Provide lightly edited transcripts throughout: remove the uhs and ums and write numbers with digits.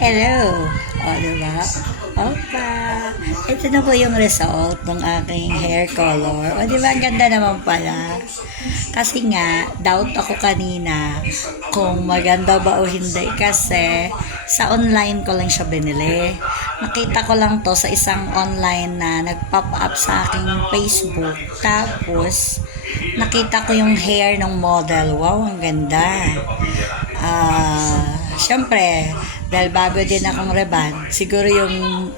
Hello! O, diba? Opa! Ito na po yung result ng aking hair color. O, diba? Ang ganda naman pala. Kasi nga, doubt ako kanina kung maganda ba o hindi. Kasi sa online ko lang siya binili. Nakita ko lang to sa isang online na nag-pop up sa aking Facebook. Tapos, nakita ko yung hair ng model. Wow, ang ganda. Siyempre, dahil bago din akong reban, siguro yung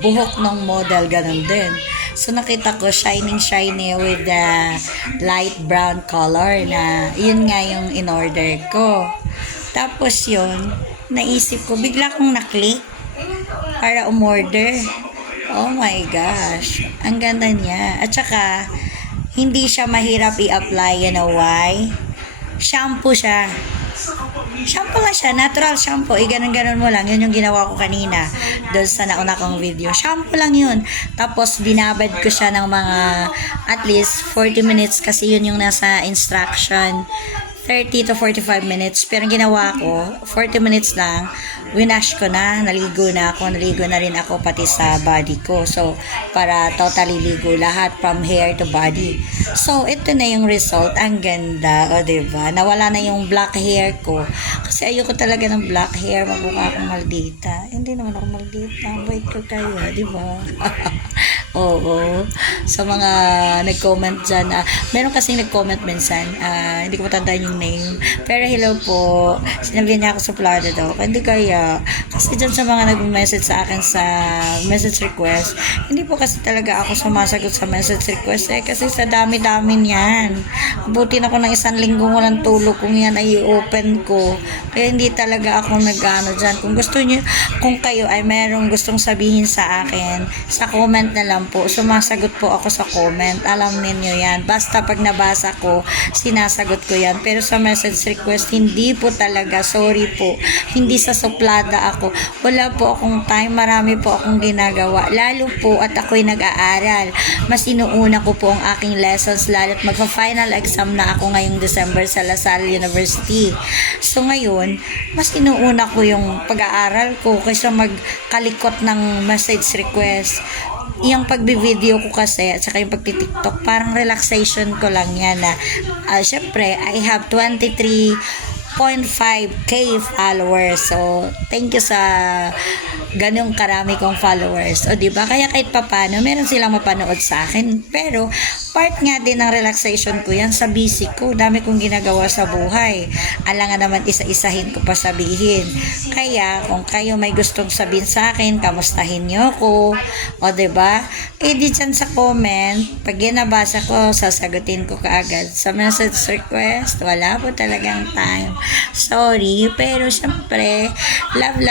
buhok ng model ganun din. So nakita ko shiny with the light brown color na yun nga yung in-order ko. Tapos yun, naisip ko, bigla kong na-click para umorder. Oh my gosh, ang ganda niya. At saka, hindi siya mahirap i-apply, you know why? Shampoo siya. Shampoo lang siya, natural shampoo. Ganun-ganun mo lang. Yun yung ginawa ko kanina doon sa nauna kong video. Shampoo lang yun. Tapos, binabad ko siya ng mga at least 40 minutes kasi yun yung nasa instruction. 30 to 45 minutes. Pero ginawa ko, 40 minutes lang, winash ko na, naligo na rin ako pati sa body ko. So, para totally ligo lahat from hair to body. So, ito na yung result. Ang ganda, o diba? Nawala na yung black hair ko. Kasi ayoko talaga ng black hair, magmukha akong maldita. Hindi naman ako maldita. Bait ko kayo, diba? Oo. Sa mga nag-comment dyan, meron kasing nag-comment minsan, hindi ko matandaan yung name. Pero hello po, sinabi niya ako sa Florida daw. Hindi kaya, kasi dyan sa mga nag-message sa akin sa message request, hindi po kasi talaga ako sumasagot sa message request kasi sa dami-dami niyan. Abutin ako ng 1 linggo walang tulog kung yan ay i-open ko. Kaya hindi talaga ako nag-ano dyan. Kung gusto niyo, kung kayo ay merong gustong sabihin sa akin, sa comment na lang po, sumasagot po ako sa comment. Alam niyo yan. Basta pag nabasa ko, sinasagot ko yan. Pero sa message request, hindi po talaga. Sorry po. Hindi sa suplada ako. Wala po akong time. Marami po akong ginagawa. Lalo po at ako'y nag-aaral. Mas inuuna ko po ang aking lessons. Lalo't magpa-final exam na ako ngayong December sa La Salle University. So ngayon, mas inuuna ko yung pag-aaral ko kaysa magkalikot ng message request. Yung pagbi-video ko kasi at saka yung pagti-TikTok, parang relaxation ko lang yan na syempre, I have 23.5k followers. So, thank you sa ganyung karami kong followers. O, diba? Kaya kahit papano, meron silang mapanood sa akin. Pero, part nga din ng relaxation ko yan sa busy ko. Dami kong ginagawa sa buhay. Alangan naman isa-isahin ko pa sabihin. Kaya, kung kayo may gustong sabihin sa akin, kamustahin nyo ko. O, diba? Eh, di dyan sa comment, pag ginabasa ko, sasagutin ko kaagad. Sa message request, wala po talagang time. Sorry, pero syempre, love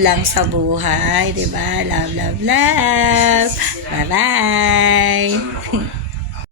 lang sa buhay. Diba? Love. Bye-bye!